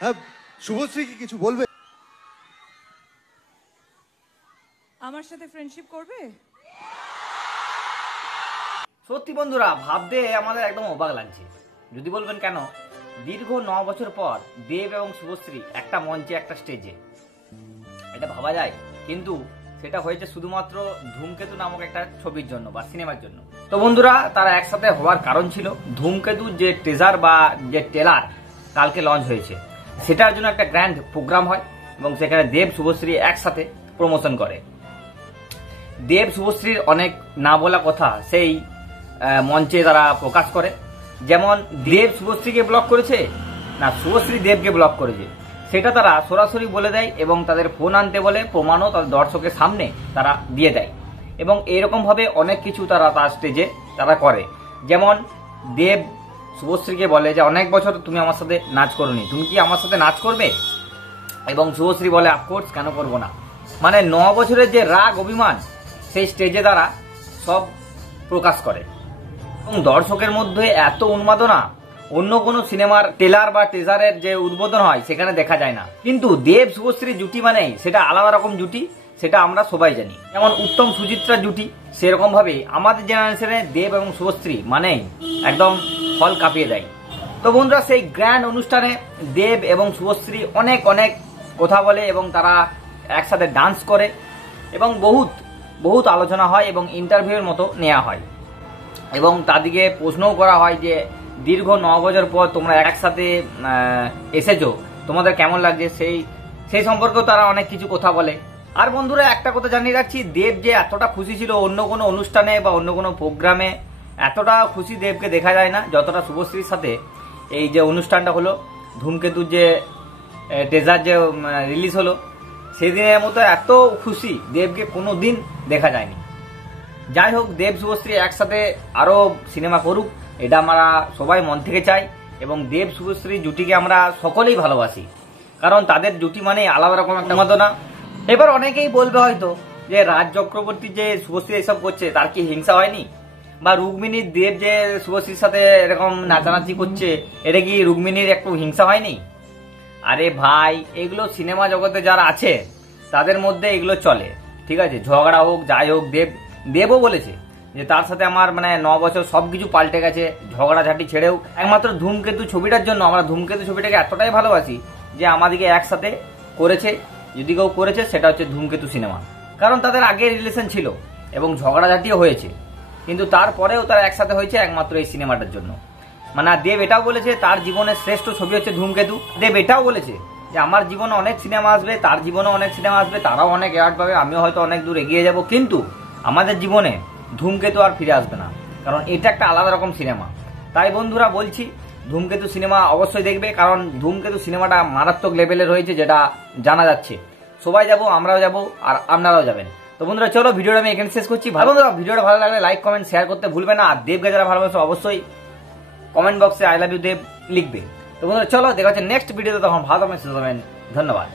হ্যাঁ, শুভশ্রী কি কিছু বলবে? আমার সাথে ফ্রেন্ডশিপ করবে? সত্যি বন্ধুরা, ভাবতে আমাদের একদম অবাক লাগছে। যদি বলবেন কেন, দীর্ঘ 9 বছর পর দেব এবং শুভশ্রী একটা মঞ্চে, একটা স্টেজে, এটা ভাবা যায়? কিন্তু সেটা হয়েছে শুধুমাত্র ধূমকেতু নামক একটা ছবির জন্য বা সিনেমার জন্য। তো বন্ধুরা, তারা একসাথে হওয়ার কারণ ছিল ধূমকেতু যে টেজার বা যে ট্রেলার কালকে লঞ্চ হয়েছে, সেটার জন্য একটা গ্র্যান্ড প্রোগ্রাম হয় এবং সেখানে দেব শুভশ্রী একসাথে প্রমোশন করে। দেব শুভশ্রীর অনেক না বলা কথা সেই মঞ্চে তারা প্রকাশ করে। যেমন দেব শুভশ্রীকে ব্লক করেছে, না শুভশ্রী দেবকে ব্লক করেছে, সেটা তারা সরাসরি বলে দেয় এবং তাদের ফোন আনতে বলে প্রমাণও তাদের দর্শকের সামনে তারা দিয়ে দেয়। এবং এরকম ভাবে অনেক কিছু তারা তার স্টেজে তারা করে। যেমন দেব শুভশ্রীকে বলে যে অনেক বছর তুমি আমার সাথে নাচ করোনি, তুমি কি আমার সাথে নাচ করবে? এবং শুভশ্রী বলে অফকোর্স, কেন করবো না। মানে 9 বছরের যে রাগ অভিমান সেই স্টেজে তারা সব প্রকাশ করে এবং দর্শকের মধ্যে এত উন্মাদনা অন্য কোনো সিনেমার ট্রেলার বা টিজারের যে উদ্বোধন হয় সেখানে দেখা যায় না। কিন্তু দেব শুভশ্রী জুটি মানেই সেটা আলাদা রকম জুটি, সেটা আমরা সবাই জানি। যেমন উত্তম সুচিত্রা জুটি, সেরকম ভাবে আমাদের জেনারেশনে দেব এবং শুভশ্রী মানেই একদম হল কাঁপিয়ে দেয়। তো বন্ধুরা, সেই গ্র্যান্ড অনুষ্ঠানে দেব এবং শুভশ্রী অনেক অনেক কথা বলে এবং তারা একসাথে ডান্স করে এবং বহুত বহুত আলোচনা হয় এবং ইন্টারভিউর মতো নেওয়া হয় এবং তাদেরকে প্রশ্নও করা হয় যে দীর্ঘ 9 বছর পর তোমরা একসাথে এসেছো, তোমাদের কেমন লাগছে, সেই সম্পর্কেও তারা অনেক কিছু কথা বলে। আর বন্ধুরা, একটা কথা জানিয়ে রাখছি, দেব যে এতটা খুশি ছিল অন্য কোনো অনুষ্ঠানে বা অন্য কোনো প্রোগ্রামে এতটা খুশি দেবকে দেখা যায় না যতটা শুভশ্রীর সাথে এই যে অনুষ্ঠানটা হলো, ধূমকেতুর যে টেজার যে রিলিজ হলো, সেদিনের মতো এত খুশি দেবকে কোনো দিন দেখা যায়নি। যাই হোক, দেব শুভশ্রী একসাথে আরো সিনেমা করুক, এটা আমরা সবাই মন থেকে চাই এবং দেব শুভশ্রী জুটিকে আমরা সকলেই ভালোবাসি, কারণ তাদের জুটি মানে আলাদা রকম একটা উন্মাদনা। এবার অনেকেই বলবে হয়তো যে রাজ চক্রবর্তী যে শুভশ্রী এসব করছে তার কি হিংসা হয়নি, বা রুক্মিণীর দেব যে শুভশ্রীর সাথে এরকম নাচানাচি করছে এটা কি রুক্মিণীর একটু হিংসা হয়নি? আরে ভাই, এগুলো সিনেমা জগতে যারা আছে তাদের মধ্যে এগুলো চলে, ঠিক আছে? ঝগড়া হোক যাই হোক, দেবও বলেছে যে তার সাথে আমার 9 বছর সবকিছু পাল্টে গেছে, ঝগড়াঝাটি ছেড়েও একমাত্র ধূমকেতু ছবিটার জন্য আমরা ধূমকেতু ছবিটাকে এতটাই ভালোবাসি যে আমাদেরকে একসাথে করেছে। যদি কেউ করেছে সেটা হচ্ছে ধূমকেতু সিনেমা, কারণ তাদের আগে রিলেশন ছিল এবং ঝগড়াঝাটিও হয়েছে, কিন্তু তারপরেও তারা একসাথে হয়েছে একমাত্র এই সিনেমাটার জন্য। দেব এটাও বলেছে তার জীবনের শ্রেষ্ঠ ছবি হচ্ছে ধূমকেতু। দেব এটাও বলেছে যে আমার জীবনে অনেক সিনেমা আসবে, তার জীবনে অনেক সিনেমা আসবে, তারাও অনেক অ্যাওয়ার্ড পাবে, আমিও হয়তো অনেক দূর এগিয়ে যাব, কিন্তু আমাদের জীবনে ধূমকেতু আর ফিরে আসবে না, কারণ এটা একটা আলাদা রকম সিনেমা। তাই বন্ধুরা বলছি, ধূমকেতু সিনেমা অবশ্যই দেখবে, কারণ ধূমকেতু সিনেমাটা মারাত্মক লেভেলের হয়েছে, যেটা জানা যাচ্ছে। সবাই যাব, আমরাও যাব, আর আপনারাও যাবেন। তো বন্ধুরা চলো, ভিডিওটা আমি এখানে শেষ করছি। বন্ধুরা, ভিডিওটা ভালো লাগলে লাইক কমেন্ট শেয়ার করতে ভুলবে না, আর দেবকে যারা ভালোবাসো অবশ্যই কমেন্ট বক্সে আই লাভ ইউ দেব লিখবে। তো বন্ধুরা চলো, দেখা হচ্ছে নেক্সট ভিডিওতে, তখন ভালো থাকবেন, সুস্থ থাকবেন, ধন্যবাদ।